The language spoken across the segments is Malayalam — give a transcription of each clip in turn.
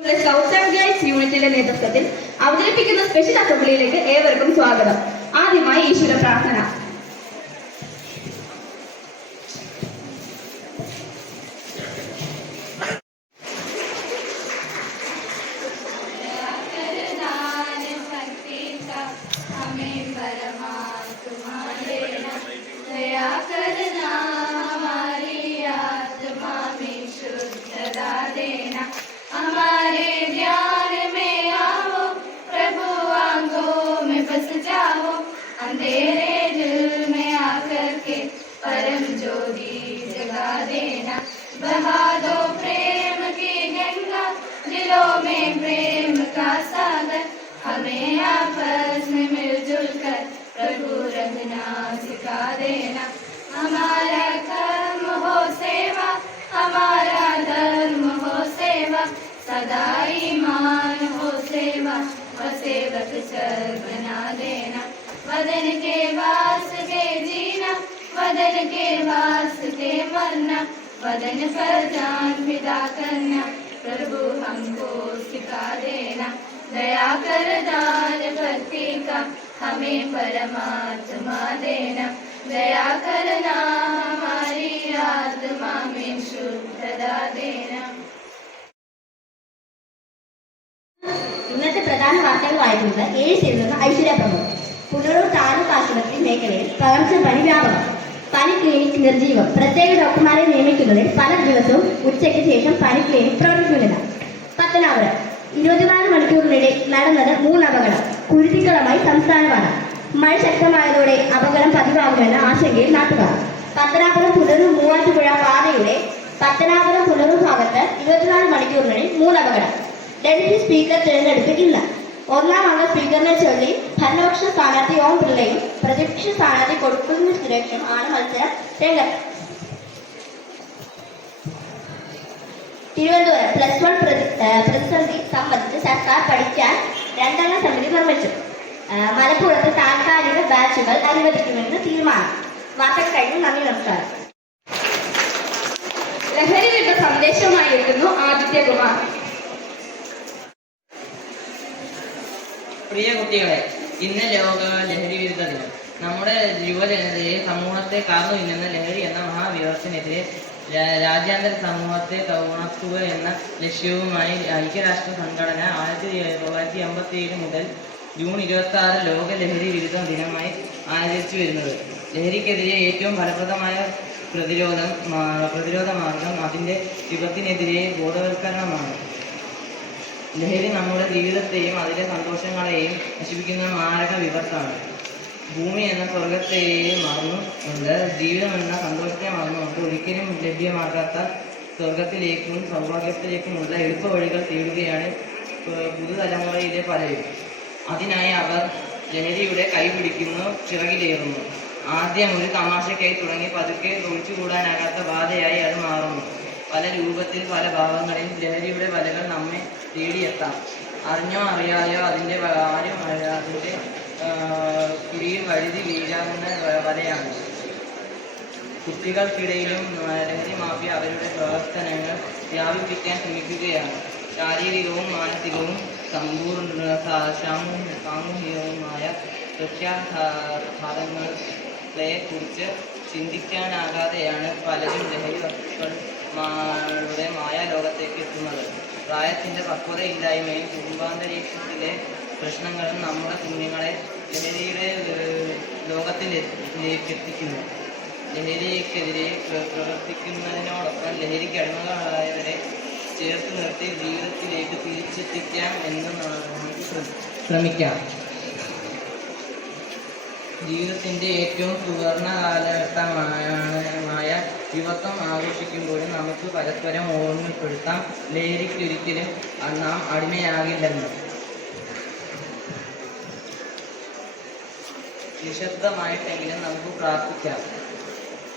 സൗത്ത് ഗൈഡ്സ് യൂണിറ്റിന്റെ നേതൃത്വത്തിൽ അവതരിപ്പിക്കുന്ന സ്പെഷ്യൽ അസംബ്ലിയിലേക്ക് ഏവർക്കും സ്വാഗതം. ആദ്യമായി ഈശ്വര പ്രാർത്ഥന. हमारे ध्यान में आओ, प्रभु आंखों में बस जाओ, अंधेरे दिल में आकर के परम ज्योति जगा देना। बहा दो प्रेम की गंगा, दिलों में प्रेम का सागर, हमें आपस में मिलजुल कर प्रभु रंगना सिखा देना। हमारा कर्म हो सेवा, हमारा धर्म हो सेवा, सदा ईमान हो सेवा, और सेवक चर बना देना। वदन के वास्ते जीना, वदन के वास्ते मरना, वदन पर जान विदा करना, प्रभु हमको सिखा देना। दया कर दान भक्ति का हमें परमात्मा देना। दया करना हमारी आत्मा में शुद्धता देना. ഇന്നത്തെ പ്രധാന വാർത്തകൾ വായിക്കുന്നത് 7 സീരിൽ നിന്ന് ഐശ്വര്യ പ്രമോദ്. പുനലൂർ താലൂക്ക് ആശുപത്രി മേഖലയിൽ പകർച്ചപ്പനി വ്യാപകം. പനി ക്ലിനിക് നിർജ്ജീവം. പ്രത്യേക ഡോക്ടർമാരെ നിയമിക്കുന്നതിൽ പല ദിവസവും ഉച്ചയ്ക്ക് ശേഷം പനി ക്ലിനിക് പ്രവർത്തിക്കുന്നില്ല. പത്തനാപുരം 24 മണിക്കൂറിനിടെ നടന്നത് 3 അപകടം. കുരുതിക്കളമായി സംസ്ഥാനപാത. മഴ ശക്തമായതോടെ അപകടം പതിവാകുമെന്ന ആശങ്കയിൽ നാട്ടുകാർ. പത്തനാപുരം പുനലൂർ മൂവാറ്റുപുഴ പാതയുടെ പത്തനാപുരം പുനലൂർ ഭാഗത്ത് 24 മണിക്കൂറിനിടെ 3 അപകടം. ഡൽഹി സ്പീക്കർ തിരഞ്ഞെടുപ്പ് ഇന്ന്. 1ാം അംഗ സ്പീക്കറിനെ ചൊല്ലി ഭരണപക്ഷ സ്ഥാനാർത്ഥി ഓം ബിർളയും പ്രതിപക്ഷ സ്ഥാനാർത്ഥി കൊടുക്കുന്ന സുരേഷും ആണ് മത്സരം രംഗത്ത്. തിരുവനന്തപുരം +1 പ്രതിസന്ധി സംബന്ധിച്ച് സർക്കാർ പഠിക്കാൻ 2-അംഗ സമിതി നിർമ്മിച്ചു. മലപ്പുറത്ത് താൽക്കാലിക ബാച്ചുകൾ അനുവദിക്കുമെന്ന് തീരുമാനം. വാർത്തകൾ കഴിഞ്ഞു. നന്ദി, നമസ്കാരം. ലഹരി വിരുദ്ധ സന്ദേശമായിരുന്നു ആദിത്യകുമാർ. പ്രിയ കുട്ടികളെ, ഇന്ന് ലോക ലഹരി വിരുദ്ധ ദിനം. നമ്മുടെ യുവജനതയെ സമൂഹത്തെ കാർന്നു തിന്നുന്ന ലഹരി എന്ന മഹാവിപത്തിനെതിരെ രാജ്യാന്തര സമൂഹത്തെ ഉണർത്തുക എന്ന ലക്ഷ്യവുമായി ഐക്യരാഷ്ട്ര സംഘടന 1987 മുതൽ ജൂൺ 26 ലോക ലഹരി വിരുദ്ധ ദിനമായി ആചരിച്ചു വരുന്നത്. ലഹരിക്കെതിരെ ഏറ്റവും ഫലപ്രദമായ പ്രതിരോധ മാർഗം അതിൻ്റെ വിപത്തിനെതിരെ ബോധവൽക്കരണമാണ്. ലഹരി നമ്മുടെ ജീവിതത്തെയും അതിലെ സന്തോഷങ്ങളെയും നശിപ്പിക്കുന്ന മാരക വിപത്താണ്. ഭൂമി എന്ന സ്വർഗത്തെയും മറന്നുകൊണ്ട്, ജീവിതം എന്ന സന്തോഷത്തെ മറന്നുകൊണ്ട് ഒരിക്കലും ലഭ്യമാകാത്ത സ്വർഗത്തിലേക്കും സൗഭാഗ്യത്തിലേക്കുമുള്ള എളുപ്പ വഴികൾ തേടുകയാണ് പുതുതലമുറയിലെ പലരും. അതിനായി അവർ ലഹരിയുടെ കൈപിടിക്കുന്നു, ചിറകിലേറുന്നു. ആദ്യം ഒരു തമാശയ്ക്കായി തുടങ്ങി പതുക്കെ ഒഴിച്ചുകൂടാനാകാത്ത ബാധയായി അത് മാറുന്നു. പല രൂപത്തിൽ പല ഭാവങ്ങളിൽ ലഹരിയുടെ വലകൾ നമ്മെ തേടിയെത്താം. അറിഞ്ഞോ അറിയാതെയോ അതിൻ്റെ പിടിയിൽ വഴുതി വീഴാവുന്ന വലയാണ്. കുട്ടികൾക്കിടയിലും ലഹരി മാഫിയ അവരുടെ പ്രവർത്തനങ്ങൾ വ്യാപിപ്പിക്കാൻ ശ്രമിക്കുകയാണ്. ശാരീരികവും മാനസികവും സാമൂഹികവുമായ പ്രത്യാഘാതങ്ങളെ കുറിച്ച് ചിന്തിക്കാനാകാതെയാണ് പലരും ലഹരി വസ്തുക്കളുടെ മായാലോകത്തേക്ക് എത്തുന്നത്. പ്രായത്തിൻ്റെ പക്വതയില്ലായ്മയും കുടുംബാന്തരീക്ഷത്തിലെ പ്രശ്നങ്ങളും നമ്മുടെ കുഞ്ഞുങ്ങളെ ലഹരിയുടെ ലോകത്തിലേക്ക് എത്തിക്കുന്നു. ലഹരിക്കെതിരെ പ്രവർത്തിക്കുന്നതിനോടൊപ്പം ലഹരിക്ക് അടിമകളായവരെ ചേർത്ത് നിർത്തി ജീവിതത്തിലേക്ക് തിരിച്ചെത്തിക്കാം എന്ന് നമുക്ക് ശ്രമിക്കാം. ജീവിതത്തിൻ്റെ ഏറ്റവും സുവർണ കാലഘട്ടമായ യുവത്വം ആഘോഷിക്കുമ്പോഴും നമുക്ക് പരസ്പരം ഓർമ്മപ്പെടുത്താം, ലഹരിക്കൊരിക്കലും നാം അടിമയാകില്ലെന്ന്. നിശബ്ദമായിട്ടെങ്കിലും നമുക്ക് പ്രാർത്ഥിക്കാം.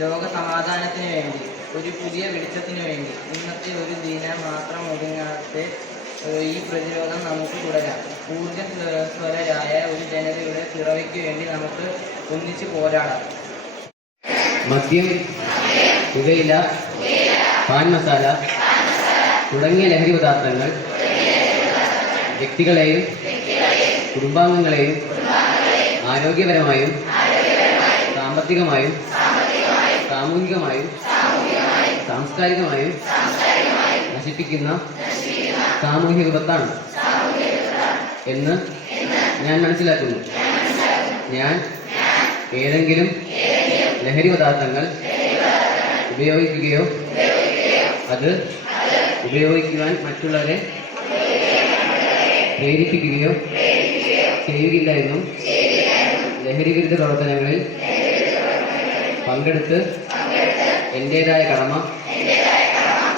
ലോക സമാധാനത്തിന് വേണ്ടി, ഒരു പുതിയ വെളിച്ചത്തിനു വേണ്ടി. ഇന്നത്തെ ഒരു ദിനം മാത്രം ഒതുങ്ങാതെ ഈ പ്രതിരോധം നമുക്ക് തുടരാം. ഊർജ്ജസ്വലരായ ഒരു ജനതയുടെ പിറവിക്ക് വേണ്ടി നമുക്ക് ഒന്നിച്ച് പോരാടാം. മദ്യം, പുകയില, പാൻ മസാല തുടങ്ങിയ ലഹരി പദാർത്ഥങ്ങൾ വ്യക്തികളെയും കുടുംബാംഗങ്ങളെയും ആരോഗ്യപരമായും സാമ്പത്തികമായും സാമൂഹികമായും സാംസ്കാരികമായും നശിപ്പിക്കുന്ന സാമൂഹ്യ വിപത്താണ് എന്ന് ഞാൻ മനസ്സിലാക്കുന്നു. ഞാൻ ഏതെങ്കിലും ലഹരി പദാർത്ഥങ്ങൾ ഉപയോഗിക്കുകയോ അത് ഉപയോഗിക്കുവാൻ മറ്റുള്ളവരെ പ്രേരിപ്പിക്കുകയോ ചെയ്യുകയില്ല എന്നും ലഹരി വിരുദ്ധ പ്രവർത്തനങ്ങളിൽ പങ്കെടുത്ത് എൻ്റേതായ കടമ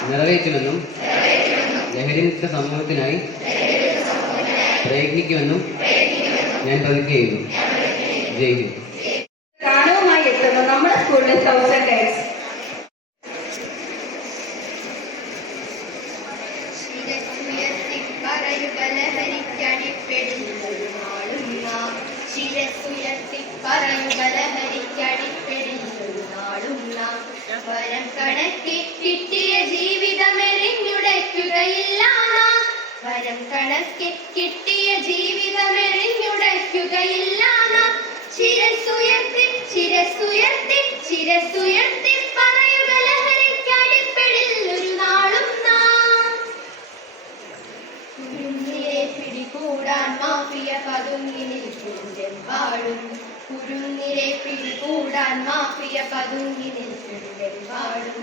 നിറവേറ്റുമെന്നും ലഹരിമുക്ത സമൂഹത്തിനായി പ്രയത്നിക്കുമെന്നും ഞാൻ പ്രതിജ്ഞ ചെയ്യുന്നു. ജയ് ഹിന്ദ്. ഗാനവുമായി എത്തുന്നു നമ്മുടെ സ്കൂളിലെ സ്കൗട്ട്സ് ആൻഡ് ഗൈഡ്സ്. വരം കണക്കി കിട്ടിയ ജീവിതമെറിഞ്ഞുടയ്ക്കുകയില്ല നാം. വരം കണക്കി കിട്ടിയ ജീവിതമെറിഞ്ഞുടയ്ക്കുകയില്ല നാം. ശിരസുയർത്തി ശിരസുയർത്തി ശിരസുയർത്തി പറയുക ലഹരിക്കടിപ്പിടിൽ ഒരു നാളും നാം. കുരുന്നിലെ പിടികൂടാൻ മാഫിയ പതുങ്ങി നിൽക്കുന്നെമ്പാടും. കുരുന്നിലെ പിടികൂടാൻ മാഫിയ പതുങ്ങി നിൽക്കുന്നെമ്പാടും.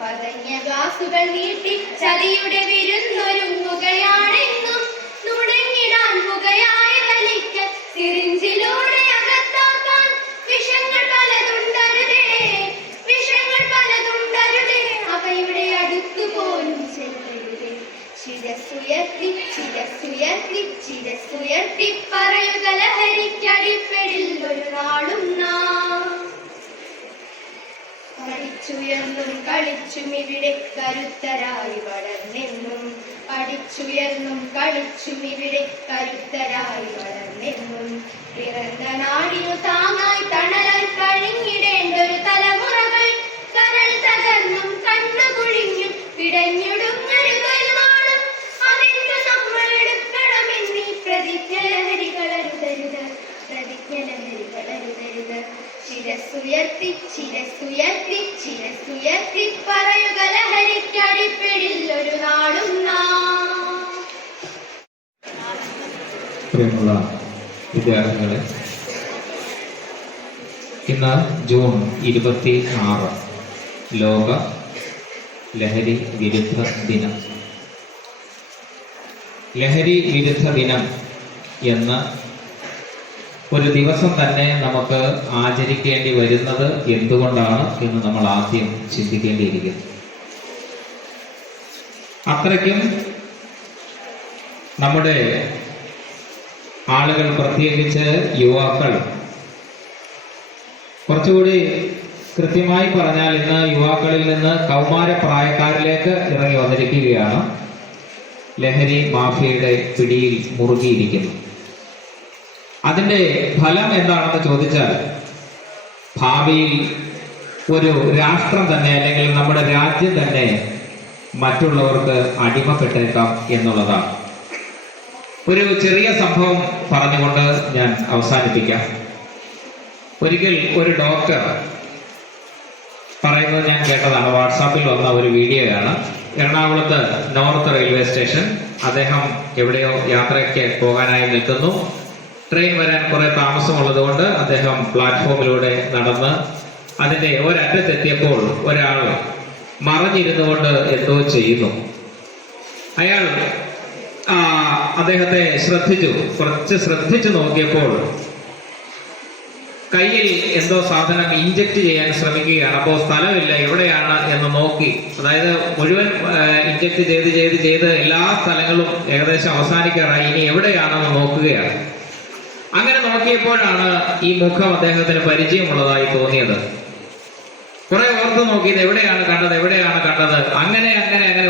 പതഞ്ഞ ഗ്ലാസുകൾ നീട്ടി ചതിയുടെ വിരുന്നൊരുങ്ങുകയാണെന്നും. നുടങ്ങിടാൻ പുകയായ വലിക്ക് സിറിഞ്ചിലൂടെ അകത്താക്കാൻ വിഷങ്ങൾ പലതുണ്ടരുതേ, വിഷങ്ങൾ പലതുണ്ടരുതേ. അവയുടെ അടുത്തു പോലും ചെല്ലരുതേ. ശിരസുയർത്തി ശിരസുയർത്തി ശിരസുയർത്തി പറയുക ലഹരിക്കടിപ്പിടിൽ ഒരു നാളും നാം. പഠിച്ചുയർന്നും കളിച്ചും ഇവിടെ കരുത്തരായി വളർന്നെന്നും. പഠിച്ചുയർന്നും കളിച്ചും ഇവിടെ കരുത്തരായി വളർന്നെന്നും. പിറന്ന നാടിനു താങ്ങായി തണലായി കഴിഞ്ഞിടേണ്ട ഒരു തലമുറകൾ കരൾ തകർന്നും കണ്ണു കുഴിഞ്ഞും പിടഞ്ഞൊടുങ്ങരുതൊരു നാളും. അതിന് നമ്മൾ എടുക്കണമെന്നീ പ്രതിജ്ഞ ലഹരികളരുതരുത്, പ്രതിജ്ഞ ലഹരികളരുതരുത്. ശിരസുയർത്തി ശിരസുയർത്തി ശിരസുയർത്തി പറയുക ലഹരിക്കടിപ്പിടിൽ ഒരു നാളും നാം. പ്രിയമുള്ള വിദ്യാർത്ഥികളെ, ഇന്ന് ജൂൺ 26 ലോക ലഹരി വിരുദ്ധ ദിനം. ലഹരി വിരുദ്ധ ദിനം എന്ന ഒരു ദിവസം തന്നെ നമുക്ക് ആചരിക്കേണ്ടി വരുന്നത് എന്തുകൊണ്ടാണ് എന്ന് നമ്മൾ ആദ്യം ചിന്തിക്കേണ്ടിയിരിക്കുന്നു. അത്രയ്ക്കും നമ്മുടെ ആളുകൾ, പ്രത്യേകിച്ച് യുവാക്കൾ, കുറച്ചുകൂടി കൃത്യമായി പറഞ്ഞാൽ ഇന്ന് യുവാക്കളിൽ നിന്ന് കൗമാരപ്രായക്കാരിലേക്ക് ഇറങ്ങി വന്നിരിക്കുകയാണ്. ലഹരി മാഫിയയുടെ പിടിയിൽ മുറുകിയിരിക്കുന്നു. അതിന്റെ ഫലം എന്താണെന്ന് ചോദിച്ചാൽ, ഭാവിയിൽ ഒരു രാഷ്ട്രം തന്നെ അല്ലെങ്കിൽ നമ്മുടെ രാജ്യം തന്നെ മറ്റുള്ളവർക്ക് അടിമപ്പെട്ടേക്കാം എന്നുള്ളതാണ്. ഒരു ചെറിയ സംഭവം പറഞ്ഞുകൊണ്ട് ഞാൻ അവസാനിപ്പിക്കാം. ഒരിക്കൽ ഒരു ഡോക്ടർ പറയുന്നത് ഞാൻ കേട്ടതാണ്. വാട്സാപ്പിൽ വന്ന ഒരു വീഡിയോയാണ്. എറണാകുളത്ത് നോർത്ത് റെയിൽവേ സ്റ്റേഷൻ. അദ്ദേഹം എവിടെയോ യാത്രയ്ക്ക് പോകാനായി നിൽക്കുന്നു. ട്രെയിൻ വരാൻ കുറെ താമസമുള്ളത് കൊണ്ട് അദ്ദേഹം പ്ലാറ്റ്ഫോമിലൂടെ നടന്ന് അതിന്റെ ഒരറ്റത്തെത്തിയപ്പോൾ ഒരാൾ മറഞ്ഞിരുന്നു കൊണ്ട് എന്തോ ചെയ്യുന്നു. അയാൾ അദ്ദേഹത്തെ കുറച്ച് ശ്രദ്ധിച്ചു നോക്കിയപ്പോൾ കയ്യിൽ എന്തോ സാധനം ഇഞ്ചക്ട് ചെയ്യാൻ ശ്രമിക്കുകയാണ്. അപ്പോൾ സ്ഥലമില്ല, എവിടെയാണ് എന്ന് നോക്കി, അതായത് മുഴുവൻ ഇഞ്ചക്ട് ചെയ്ത് എല്ലാ സ്ഥലങ്ങളും ഏകദേശം അവസാനിക്കാറായി. ഇനി എവിടെയാണെന്ന് നോക്കുകയാണ്. അങ്ങനെ നോക്കിയപ്പോഴാണ് ഈ മുഖം അദ്ദേഹത്തിന് പരിചയമുള്ളതായി തോന്നിയത്. കുറെ ഓർത്ത് നോക്കിയത് എവിടെയാണ് കണ്ടത്. അങ്ങനെ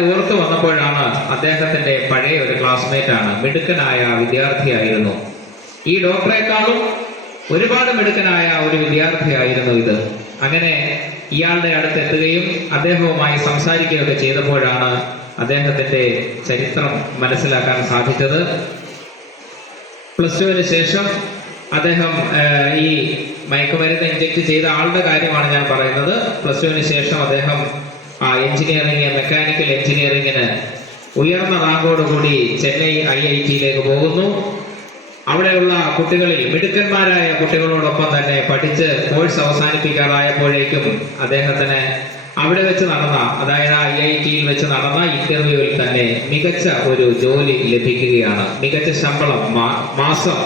ഓർത്തു വന്നപ്പോഴാണ് അദ്ദേഹത്തിന്റെ പഴയ ഒരു ക്ലാസ്മേറ്റ് ആണ്. മിടുക്കനായ വിദ്യാർത്ഥിയായിരുന്നു. ഈ ഡോക്ടറെക്കാളും ഒരുപാട് മിടുക്കനായ ഒരു വിദ്യാർത്ഥിയായിരുന്നു ഇത്. അങ്ങനെ ഇയാളുടെ അടുത്തെത്തുകയും അദ്ദേഹവുമായി സംസാരിക്കുകയൊക്കെ ചെയ്തപ്പോഴാണ് അദ്ദേഹത്തിന്റെ ചരിത്രം മനസ്സിലാക്കാൻ സാധിച്ചത്. +2 ശേഷം അദ്ദേഹം ഈ മയക്കുമരുന്ന് ഇഞ്ചക്ട് ചെയ്ത ആളുടെ കാര്യമാണ് ഞാൻ പറയുന്നത്. +2 ശേഷം അദ്ദേഹം എഞ്ചിനീയറിംഗ്, മെക്കാനിക്കൽ എഞ്ചിനീയറിംഗിന് ഉയർന്ന റാങ്കോടുകൂടി ചെന്നൈ IIT-യിലേക്ക് പോകുന്നു. അവിടെയുള്ള കുട്ടികളിൽ മിടുക്കന്മാരായ കുട്ടികളോടൊപ്പം തന്നെ പഠിച്ച് കോഴ്സ് അവസാനിപ്പിക്കാറായപ്പോഴേക്കും അദ്ദേഹത്തിന് അവിടെ വെച്ച് നടന്ന, അതായത് IIT-യിൽ വെച്ച് നടന്ന ഇന്റർവ്യൂവിൽ തന്നെ മികച്ച ഒരു ജോലി ലഭിക്കുകയാണ്. മികച്ച ശമ്പളം, മാസം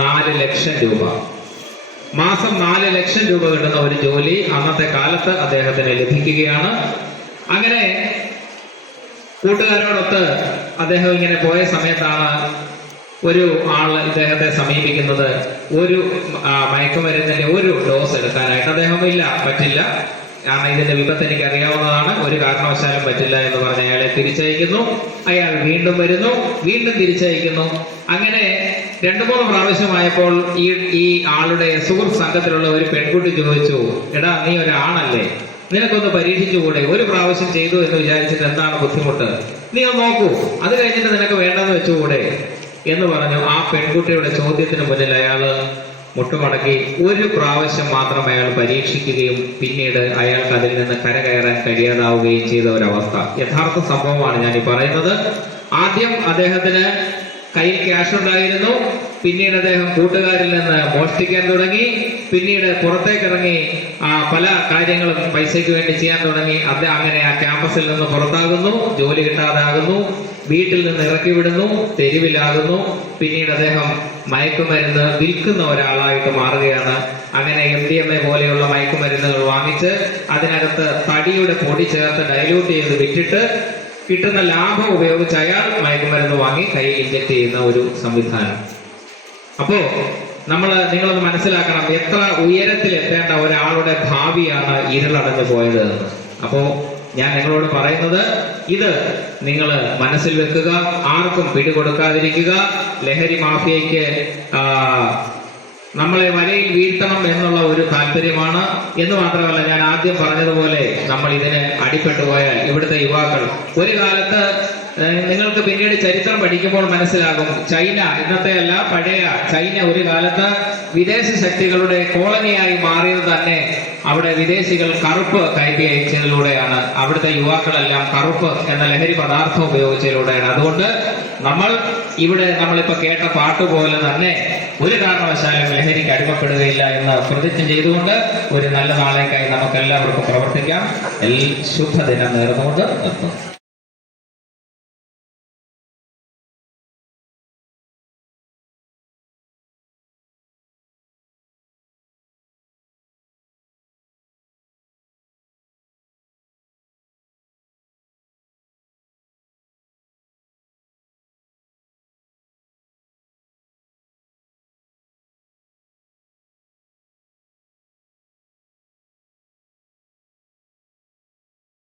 4 ലക്ഷം രൂപ. മാസം 4 ലക്ഷം രൂപ കിട്ടുന്ന ഒരു ജോലി അന്നത്തെ കാലത്ത് അദ്ദേഹത്തിന് ലഭിക്കുകയാണ്. അങ്ങനെ കൂട്ടുകാരോടൊത്ത് അദ്ദേഹം ഇങ്ങനെ പോയ സമയത്താണ് ഒരു ആൾ ഇദ്ദേഹത്തെ സമീപിക്കുന്നത്. ഒരു മയക്കുമരുന്നിന്റെ ഒരു ഡോസ് എടുക്കാനായിട്ട്. അദ്ദേഹം ഇല്ല, പറ്റില്ല, കാരണം ഇതിന്റെ വിപത്ത് എനിക്ക് അറിയാവുന്നതാണ്, ഒരു കാരണവശാലും പറ്റില്ല എന്ന് പറഞ്ഞ് അയാളെ തിരിച്ചയക്കുന്നു. അയാൾ വീണ്ടും വരുന്നു, വീണ്ടും തിരിച്ചയക്കുന്നു. അങ്ങനെ 2-3 പ്രാവശ്യമായപ്പോൾ ഈ ആളുടെ സുഹൃത്ത് സംഘത്തിലുള്ള ഒരു പെൺകുട്ടി ചോദിച്ചു, എടാ നീ ഒരാണല്ലേ, നിനക്കൊന്ന് പരീക്ഷിച്ചുകൂടെ? ഒരു പ്രാവശ്യം ചെയ്തു എന്ന് വിചാരിച്ചിട്ട് എന്താണ് ബുദ്ധിമുട്ട്? നീ ഒന്ന് നോക്കൂ, അത് കഴിഞ്ഞിട്ട് നിനക്ക് വേണ്ടെന്ന് വെച്ചുകൂടെ എന്ന് പറഞ്ഞു. ആ പെൺകുട്ടിയുടെ ചോദ്യത്തിന് മുന്നിൽ അയാള് മുട്ടുമടക്കി ഒരു പ്രാവശ്യം മാത്രം അയാൾ പരീക്ഷിക്കുകയും പിന്നീട് അയാൾക്ക് അതിൽ നിന്ന് കരകയറാൻ കഴിയാതാവുകയും ചെയ്ത ഒരവസ്ഥ. യഥാർത്ഥ സംഭവമാണ് ഞാൻ ഈ പറയുന്നത്. ആദ്യം അദ്ദേഹത്തിന് കയ്യിൽ ക്യാഷ് ഉണ്ടായിരുന്നു, പിന്നീട് അദ്ദേഹം കൂട്ടുകാരിൽ നിന്ന് മോഷ്ടിക്കാൻ തുടങ്ങി, പിന്നീട് പുറത്തേക്കിറങ്ങി പല കാര്യങ്ങളും പൈസയ്ക്ക് വേണ്ടി ചെയ്യാൻ തുടങ്ങി. അങ്ങനെ ആ ക്യാമ്പസിൽ നിന്ന് പുറത്താകുന്നു, ജോലി കിട്ടാതാകുന്നു, വീട്ടിൽ നിന്ന് ഇറക്കി വിടുന്നു, തെരുവിലാകുന്നു. പിന്നീട് അദ്ദേഹം മയക്കുമരുന്ന് വിൽക്കുന്ന ഒരാളായിട്ട് മാറുകയാണ്. അങ്ങനെ MDMA പോലെയുള്ള മയക്കുമരുന്നുകൾ വാങ്ങിച്ച് അതിനകത്ത് തടിയുടെ പൊടി ചേർത്ത് ഡൈല്യൂട്ട് ചെയ്ത് വിറ്റിട്ട് കിട്ടുന്ന ലാഭം ഉപയോഗിച്ച് അയാൾ മയക്കുമരുന്ന് വാങ്ങി കയ്യിൽ ഇഞ്ചക്ട് ചെയ്യുന്ന ഒരു സംവിധാനം. അപ്പോ നിങ്ങളത് മനസ്സിലാക്കണം, എത്ര ഉയരത്തിൽ എത്തേണ്ട ഒരാളുടെ ഭാവിയാണ് ഇരുളടഞ്ഞു പോയത് എന്ന്. അപ്പോ ഞാൻ നിങ്ങളോട് പറയുന്നത്, ഇത് നിങ്ങൾ മനസ്സിൽ വെക്കുക, ആർക്കും പിടികൊടുക്കാതിരിക്കുക. ലഹരി മാഫിയയ്ക്ക് നമ്മളെ വലയിൽ വീഴ്ത്തണം എന്നുള്ള ഒരു താല്പര്യമാണ്. എന്ന് മാത്രമല്ല, ഞാൻ ആദ്യം പറഞ്ഞതുപോലെ നമ്മൾ ഇതിന് അടിപ്പെട്ടു പോയാൽ ഇവിടുത്തെ യുവാക്കൾ ഒരു കാലത്ത്, നിങ്ങൾക്ക് പിന്നീട് ചരിത്രം പഠിക്കുമ്പോൾ മനസ്സിലാകും, ചൈന, ഇന്നത്തെ അല്ല പഴയ ചൈന ഒരു കാലത്ത് വിദേശ ശക്തികളുടെ കോളനിയായി മാറിയത് തന്നെ അവിടെ വിദേശികൾ കറുപ്പ് കയറ്റി അയച്ചതിലൂടെയാണ്. അവിടുത്തെ യുവാക്കളെല്ലാം കറുപ്പ് എന്ന ലഹരി പദാർത്ഥം ഉപയോഗിച്ചതിലൂടെയാണ്. അതുകൊണ്ട് നമ്മളിപ്പോ കേട്ട പാട്ട് പോലെ തന്നെ ഒരു കാരണവശാലും ലഹരിക്ക് അടിമപ്പെടുകയില്ല എന്ന് പ്രതിജ്ഞ ചെയ്തുകൊണ്ട് ഒരു നല്ല നാളേക്കായി നമുക്ക് എല്ലാവർക്കും പ്രവർത്തിക്കാം. ശുഭദിനം നേർന്നുകൊണ്ട് നിർത്തുന്നു.